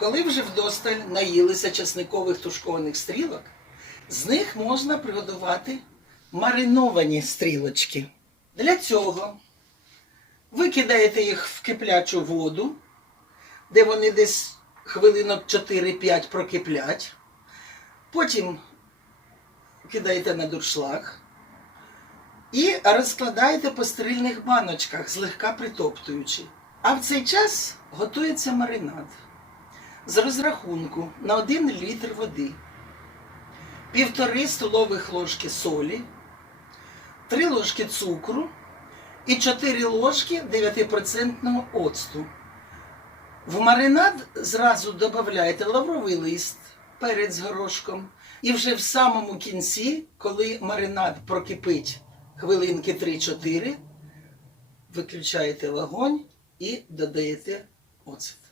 Коли вже вдосталь наїлися часникових тушкованих стрілок, з них можна приготувати мариновані стрілочки. Для цього ви кидаєте їх в киплячу воду, де вони десь хвилинок 4-5 прокиплять. Потім кидаєте на дуршлаг і розкладаєте по стерильних баночках, злегка притоптуючи. А в цей час готується маринад з розрахунку на 1 літр води, півтори столових ложки солі, 3 ложки цукру і 4 ложки 9% оцту. В маринад зразу додаєте лавровий лист, перець з горошком. І вже в самому кінці, коли маринад прокипить хвилинки 3-4, виключаєте вогонь і додаєте оцет.